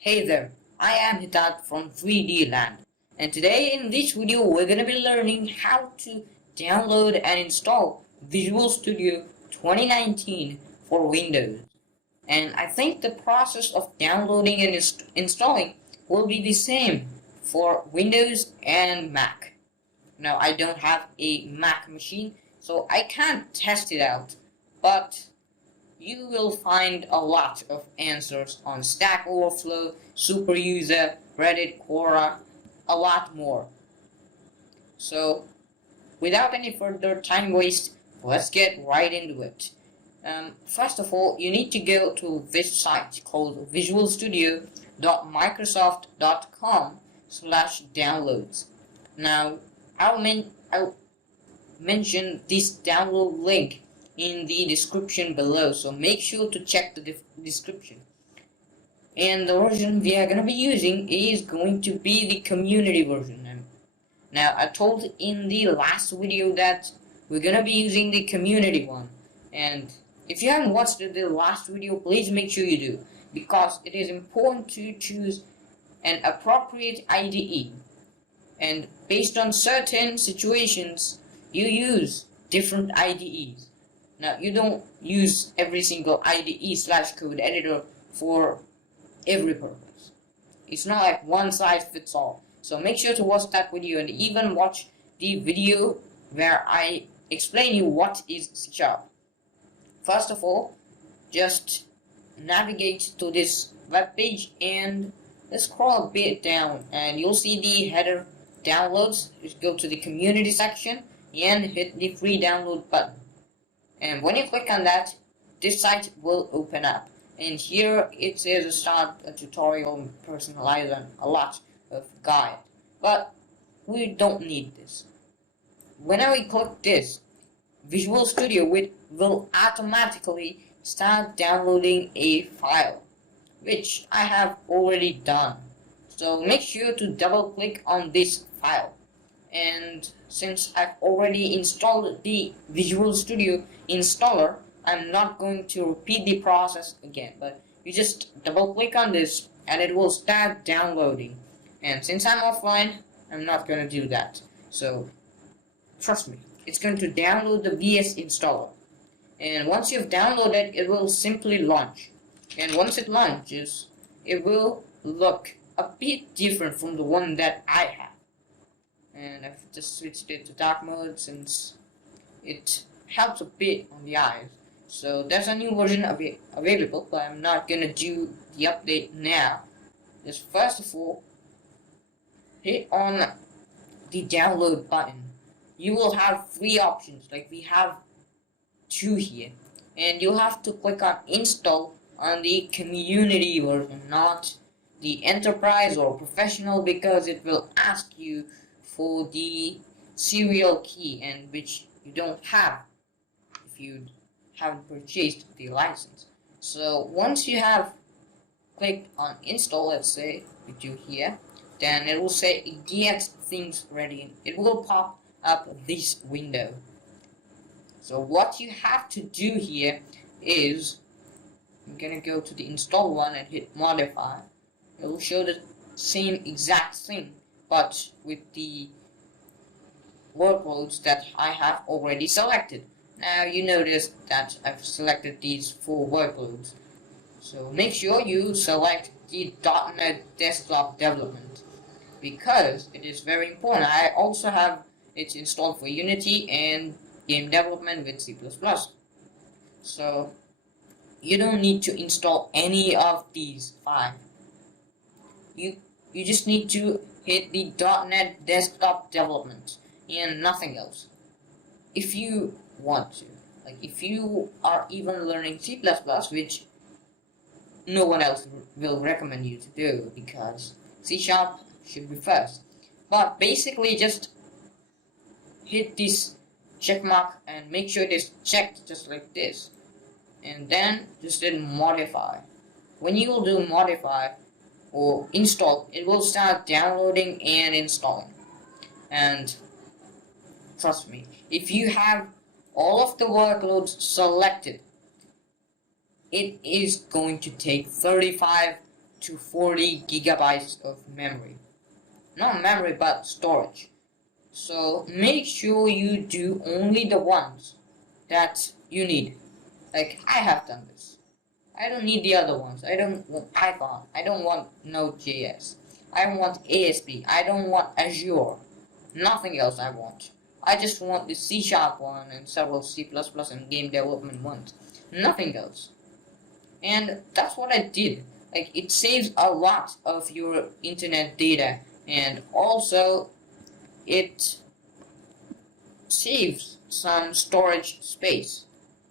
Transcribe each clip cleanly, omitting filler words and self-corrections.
Hey there, I am Hitarth from 3D Land, and today in this video we're gonna be learning how to download and install Visual Studio 2019 for Windows. And I think the process of downloading and installing will be the same for Windows and Mac. Now I don't have a Mac machine, so I can't test it out, but you will find a lot of answers on Stack Overflow, Superuser, Reddit, Quora, a lot more. So, without any further time waste, let's get right into it. First of all, you need to go to this site called visualstudio.microsoft.com/downloads. Now, I'll mention this download link in the description below, so make sure to check the description. And the version we are going to be using is going to be the community version. And now I told in the last video that we're going to be using the community one, and if you haven't watched the last video, please make sure you do, because it is important to choose an appropriate IDE, and based on certain situations you use different IDEs. Now, you don't use every single IDE/code editor for every purpose. It's not like one size fits all. So make sure to watch that video, and even watch the video where I explain you what is C#. First of all, just navigate to this web page and let's scroll a bit down, and you'll see the header downloads. Just go to the community section and hit the free download button. And when you click on that, this site will open up. And here it says a start a tutorial, personalize, and a lot of guide. But we don't need this. Whenever we click this, Visual Studio will automatically start downloading a file, which I have already done. So make sure to double click on this file. And since I've already installed the Visual Studio installer, I'm not going to repeat the process again, but you just double click on this and it will start downloading. And since I'm offline, I'm not going to do that. So trust me, it's going to download the VS installer. And once you've downloaded, it will simply launch. And once it launches, it will look a bit different from the one that I have. And I've just switched it to dark mode since it helps a bit on the eyes. So there's a new version available, but I'm not gonna do the update now. Just first of all, hit on the download button. You will have three options, like we have two here, and you'll have to click on install on the community version, not the enterprise or professional, because it will ask you for the serial key, and which you don't have if you haven't purchased the license. So once you have clicked on install, let's say we do here, then it will say get things ready. It will pop up this window. So what you have to do here is, I'm gonna go to the install one and hit modify. It will show the same exact thing, but with the workloads that I have already selected. Now you notice that I've selected these 4 workloads. So make sure you select the .NET Desktop Development, because it is very important. I also have it installed for Unity and game development with C++. So you don't need to install any of these 5. You just need to hit the .NET Desktop Development and nothing else. If you want to, like if you are even learning C++, which no one else will recommend you to do, because C# should be first. But basically just hit this check mark and make sure it is checked just like this, and then just hit modify. When you will do modify or install, it will start downloading and installing. And trust me, if you have all of the workloads selected, it is going to take 35 to 40 gigabytes of memory. Not memory, but storage. So make sure you do only the ones that you need. Like I have done this. I don't need the other ones. I don't want Python. I don't want Node.js. I don't want ASP. I don't want Azure. Nothing else I want. I just want the C# one and several C++ and game development ones. Nothing else. And that's what I did. Like it saves a lot of your internet data, and also it saves some storage space.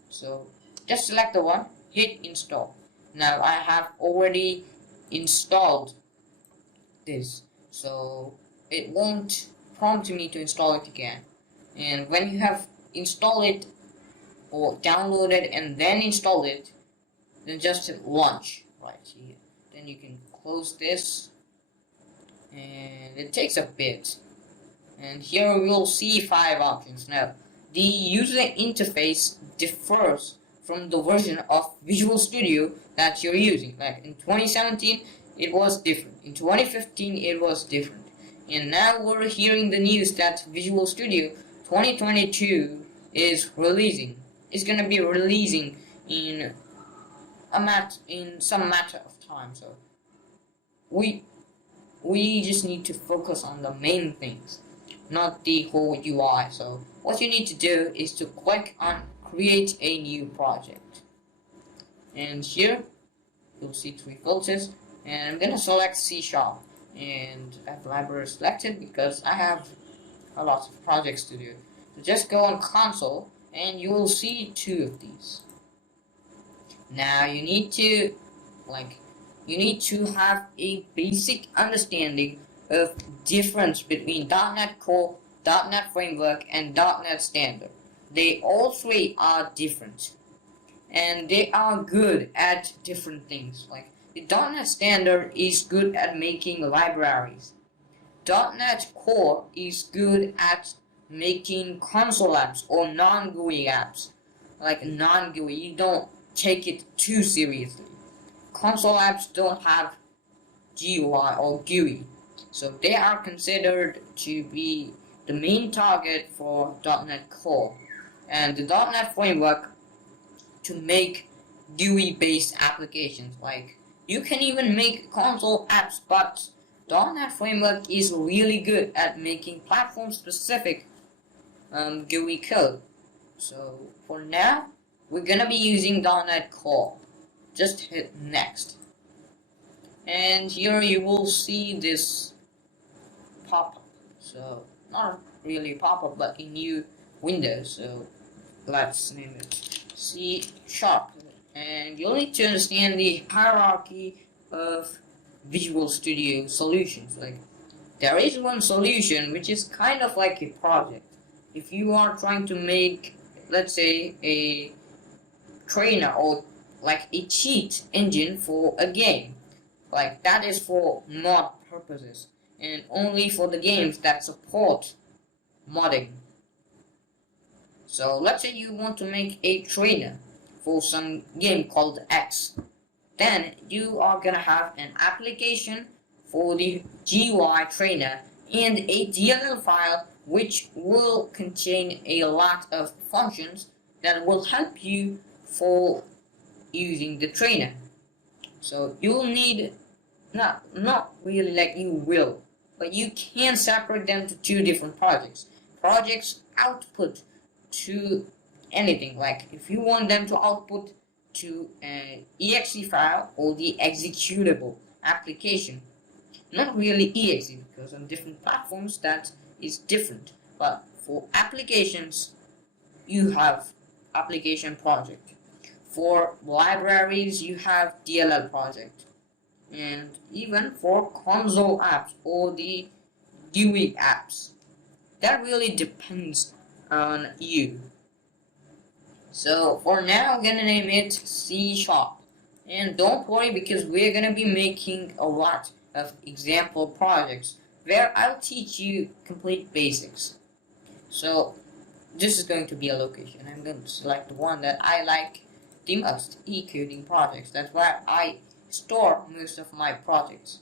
So just select the one, hit install. Now I have already installed this, so it won't prompt me to install it again. And when you have installed it or downloaded and then installed it, then just hit launch right here. Then you can close this, and it takes a bit. And here we'll see 5 options. Now the user interface differs from the version of Visual Studio that you're using. Like in 2017 it was different, in 2015 it was different, and now we're hearing the news that Visual Studio 2022 is releasing. It's gonna be releasing in some matter of time. So we just need to focus on the main things, not the whole UI. So what you need to do is to click on create a new project, and here you'll see 3 filters, and I'm gonna select C#, and I have library selected because I have a lot of projects to do. So just go on console and you will see 2 of these. Now you need to have a basic understanding of difference between .NET Core, .NET Framework, and .NET Standard. They all 3 are different, and they are good at different things. Like the .NET Standard is good at making libraries. .NET Core is good at making console apps or non-GUI apps. Like non-GUI, you don't take it too seriously. Console apps don't have GUI or GUI, so they are considered to be the main target for .NET Core. And the .NET Framework to make GUI-based applications. Like you can even make console apps, but .NET Framework is really good at making platform-specific GUI code. So for now, we're gonna be using .NET Core. Just hit next, and here you will see this pop-up. So not really pop-up, but a new window. So let's name it C#, and you'll need to understand the hierarchy of Visual Studio solutions. Like there is one solution which is kind of like a project. If you are trying to make, let's say, a trainer or like a cheat engine for a game, like that is for mod purposes and only for the games that support modding. So let's say you want to make a trainer for some game called X, then you are gonna have an application for the GUI trainer and a DLL file which will contain a lot of functions that will help you for using the trainer. So you'll need, not really like you will, but you can separate them to 2 different projects. Projects output to anything. Like if you want them to output to an exe file or the executable application, not really exe, because on different platforms that is different, but for applications you have application project. For libraries you have DLL project, and even for console apps or the GUI apps, that really depends on you. So for now I'm gonna name it C#, and don't worry because we're gonna be making a lot of example projects where I'll teach you complete basics. So this is going to be a location. I'm going to select the one that I like the most, e-coding projects. That's why I store most of my projects.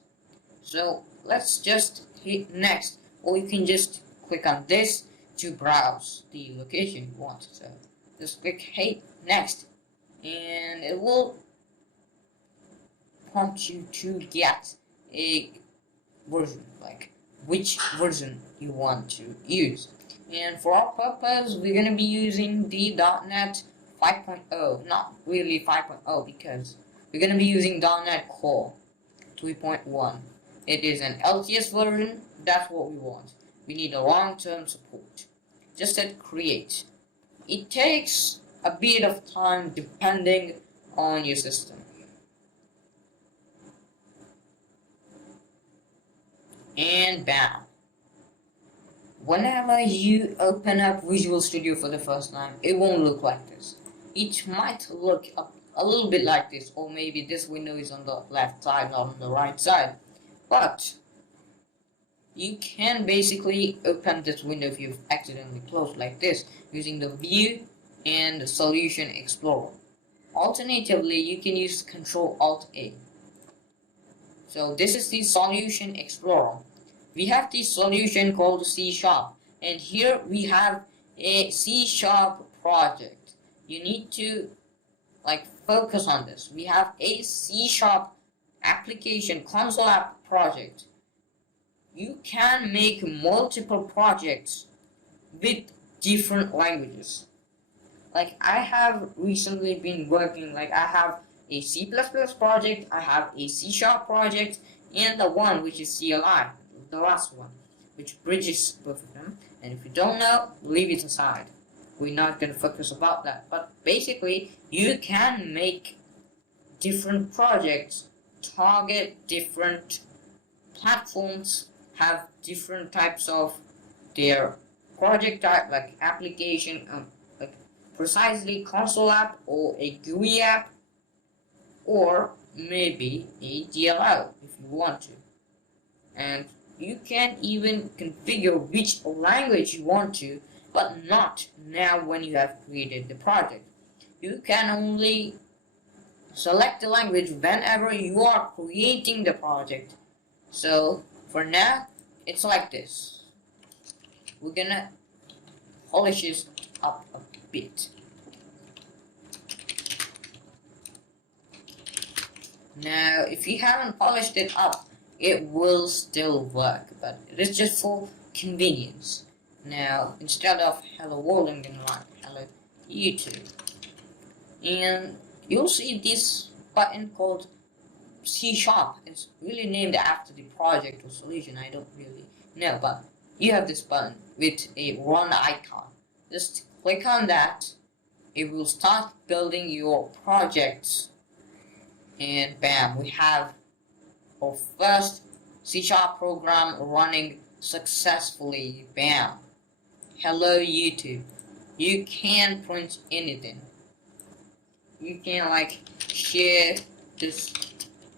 So let's just hit next, or you can just click on this to browse the location you want. So just click hit next, and it will prompt you to get a version, like which version you want to use. And for our purpose, we're going to be using the .NET 5.0, not really 5.0, because we're going to be using .NET Core 3.1. It is an LTS version. That's what we want. We need a long-term support. Just hit create. It takes a bit of time depending on your system. And bam. Whenever you open up Visual Studio for the first time, it won't look like this. It might look a little bit like this, or maybe this window is on the left side, not on the right side. But you can basically open this window if you've accidentally closed like this, using the View and the Solution Explorer. Alternatively, you can use Ctrl-Alt-A. So this is the Solution Explorer. We have the solution called C#, and here we have a C# project. You need to focus on this. We have a C# application console app project. You can make multiple projects with different languages. I have recently been working, I have a C++ project, I have a C# project, and the one which is CLI, the last one, which bridges both of them. And if you don't know, leave it aside. We're not going to focus about that. But basically, you can make different projects, target different platforms, have different types of their project type, like application, precisely console app or a GUI app, or maybe a DLL if you want to. And you can even configure which language you want to, but not now when you have created the project. You can only select the language whenever you are creating the project. So for now, it's like this. We're gonna polish this up a bit. Now, if you haven't polished it up, it will still work, but it is just for convenience. Now, instead of hello world, I'm gonna write hello YouTube. And you'll see this button called C#. It's really named after the project or solution, I don't really know, but you have this button with a run icon. Just click on that. It will start building your projects, and bam, we have our first C# program running successfully. Bam. Hello YouTube. You can print anything. You can share this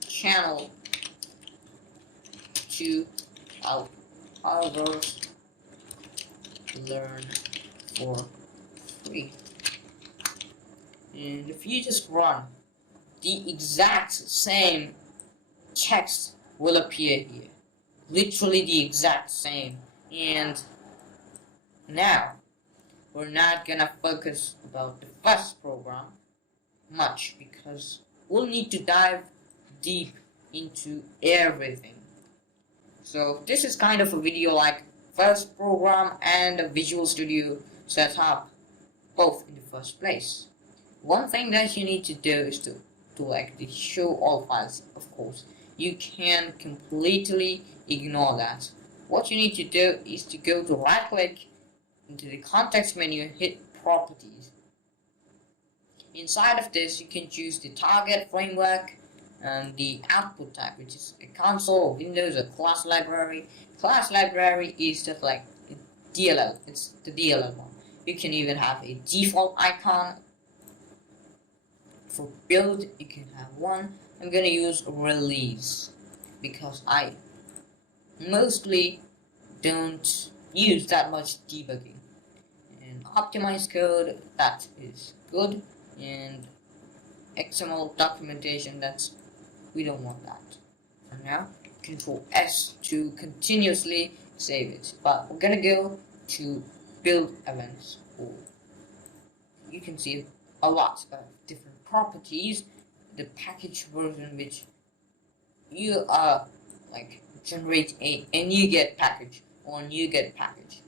channel to help others learn for free. And if you just run, the exact same text will appear here. Literally the exact same. And now, we're not gonna focus about the first program much, because we'll need to dive deep into everything. So this is kind of a video like first program and a Visual Studio setup, both in the first place. One thing that you need to do is to the show all files, of course. You can completely ignore that. What you need to do is to go to right click into the context menu, hit properties. Inside of this, you can choose the target framework and the output type, which is a console, Windows, or class library. Class library is just like DLL. It's the DLL one. You can even have a default icon. For build, you can have one. I'm gonna use release because I mostly don't use that much debugging. And optimize code, that is good. And XML documentation, that's We don't want that. And now Control S to continuously save it. But we're gonna go to build events. You can see a lot of different properties. The package version which you like generate a NuGet package or NuGet package.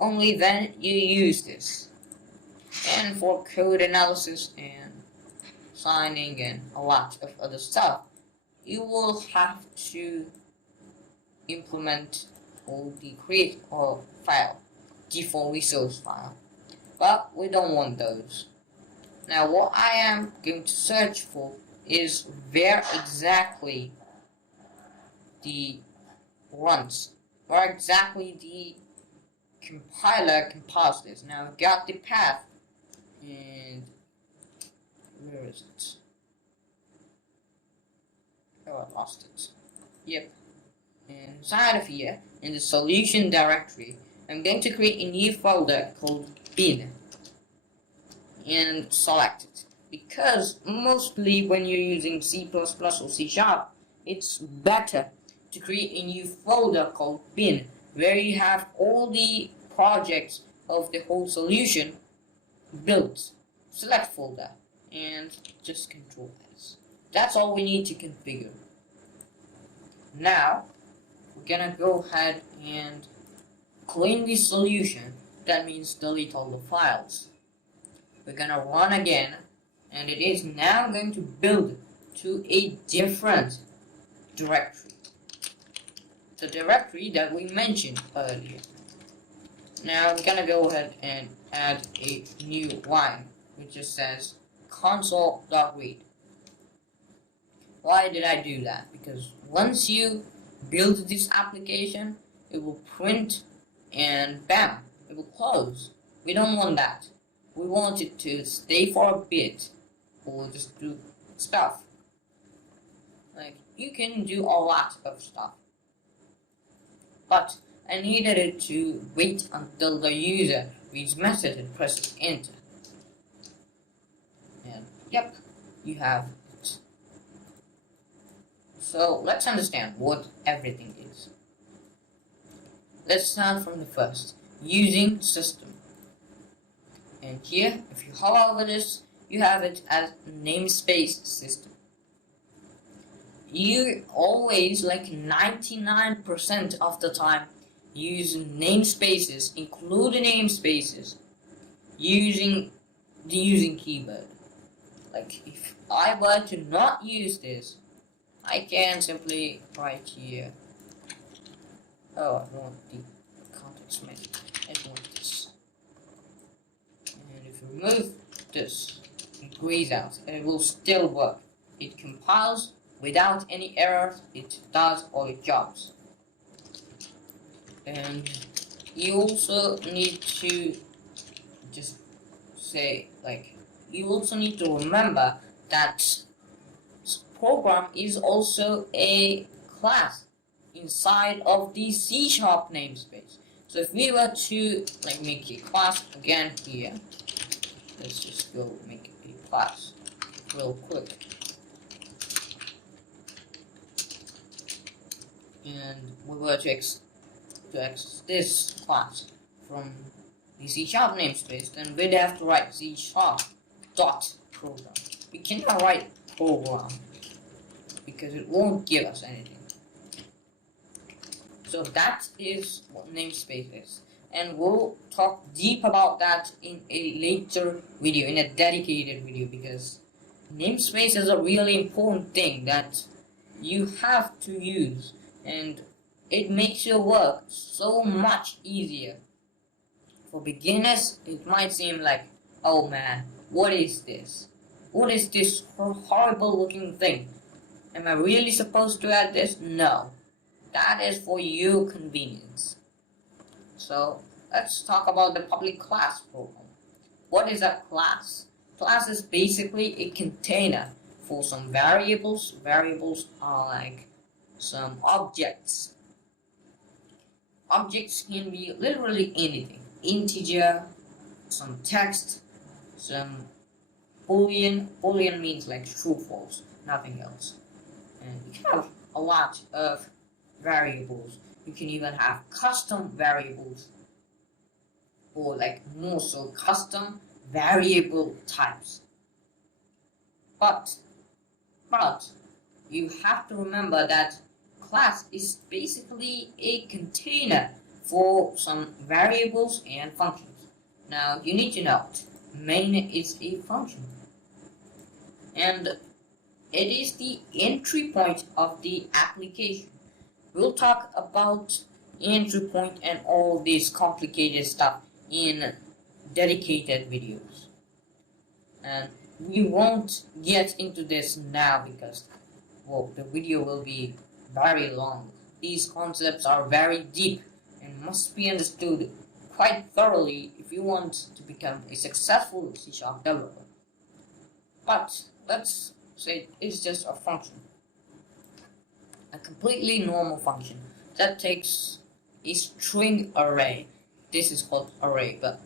Only then you use this. And for code analysis and signing and a lot of other stuff, you will have to implement or create a file, default resource file. But we don't want those. Now what I am going to search for is where exactly the runs, where exactly the compiler compiles this. Now I've got the path, and where is it? Oh, I lost it. Yep. And inside of here, in the solution directory, I'm going to create a new folder called bin and select it. Because mostly when you're using C++ or C#, it's better to create a new folder called bin, where you have all the projects of the whole solution built. Select folder and just Control S. That's all we need to configure. Now we're gonna go ahead and clean the solution. That means delete all the files. We're gonna run again, and it is now going to build to a different directory, the directory that we mentioned earlier. Now I'm gonna go ahead and add a new line which just says console.read. Why did I do that? Because once you build this application, it will print and bam, it will close. We don't want that. We want it to stay for a bit or just do stuff. Like, you can do a lot of stuff. But I needed it to wait until the user reads message and presses enter. And yep, you have it. So let's understand what everything is. Let's start from the first, using system. And here, if you hover over this, you have it as namespace system. You always, like 99% of the time, use namespaces, include the namespaces, using the using keyword. Like, if I were to not use this, I can simply write here, oh, I don't want the context menu, I want this. And if you remove this, it grays out, and it will still work. It compiles without any errors, it does all its jobs. And you also need to just say, like, you also need to remember that program is also a class inside of the C# namespace. So if we were to like make a class again here, let's just go make a class real quick. And we were to access this class from the C# namespace, then we'd have to write C# dot program. We cannot write program because it won't give us anything. So that is what namespace is, and we'll talk deep about that in a later video, in a dedicated video, because namespace is a really important thing that you have to use, and it makes your work so much easier. For beginners, it might seem like, oh man, what is this? What is this horrible looking thing? Am I really supposed to add this? No. That is for your convenience. So let's talk about the public class program. What is a class? Class is basically a container for some variables. Variables are like some objects. Objects can be literally anything. Integer, some text, some boolean. Boolean means like true, false, nothing else. And you can have a lot of variables. You can even have custom variables, or like more so custom variable types. But you have to remember that class is basically a container for some variables and functions. Now you need to note, main is a function, and it is the entry point of the application. We'll talk about entry point and all this complicated stuff in dedicated videos, and we won't get into this now because, well, the video will be very long. These concepts are very deep and must be understood quite thoroughly if you want to become a successful C# developer. But let's say it's just a function, a completely normal function that takes a string array. This is called array, but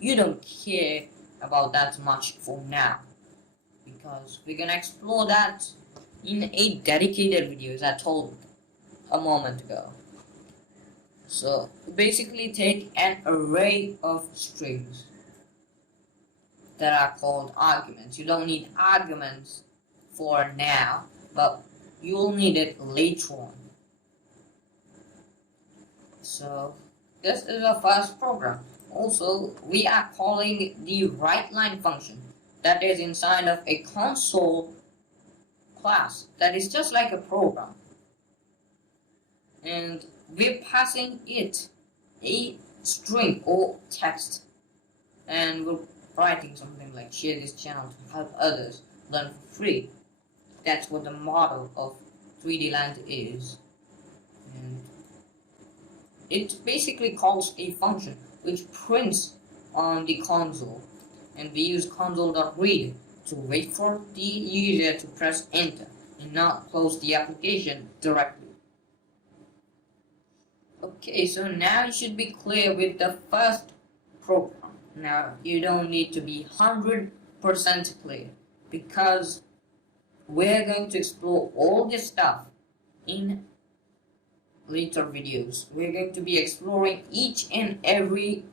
you don't care about that much for now, because we're gonna explore that in a dedicated video, as I told a moment ago. So basically take an array of strings that are called arguments. You don't need arguments for now, but you'll need it later on. So this is our first program. Also, we are calling the writeLine function that is inside of a console class that is just like a program, and we're passing it a string or text, and we're writing something like share this channel to help others learn for free. That's what the motto of 3D Land is, and it basically calls a function which prints on the console, and we use console.read to wait for the user to press enter and not close the application directly. Okay, so now you should be clear with the first program. Now you don't need to be 100% clear, because we're going to explore all this stuff in later videos. We're going to be exploring each and every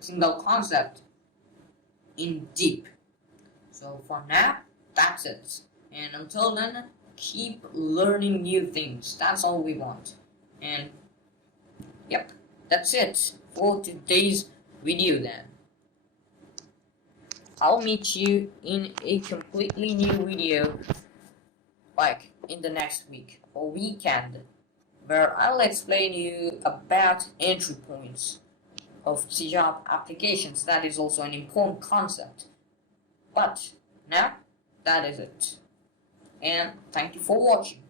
single concept in deep. So for now, that's it. And until then, keep learning new things. That's all we want. And yep, that's it for today's video then. I'll meet you in a completely new video, like in the next week or weekend, where I'll explain you about entry points of C# applications. That is also an important concept. But now, that is it. And thank you for watching.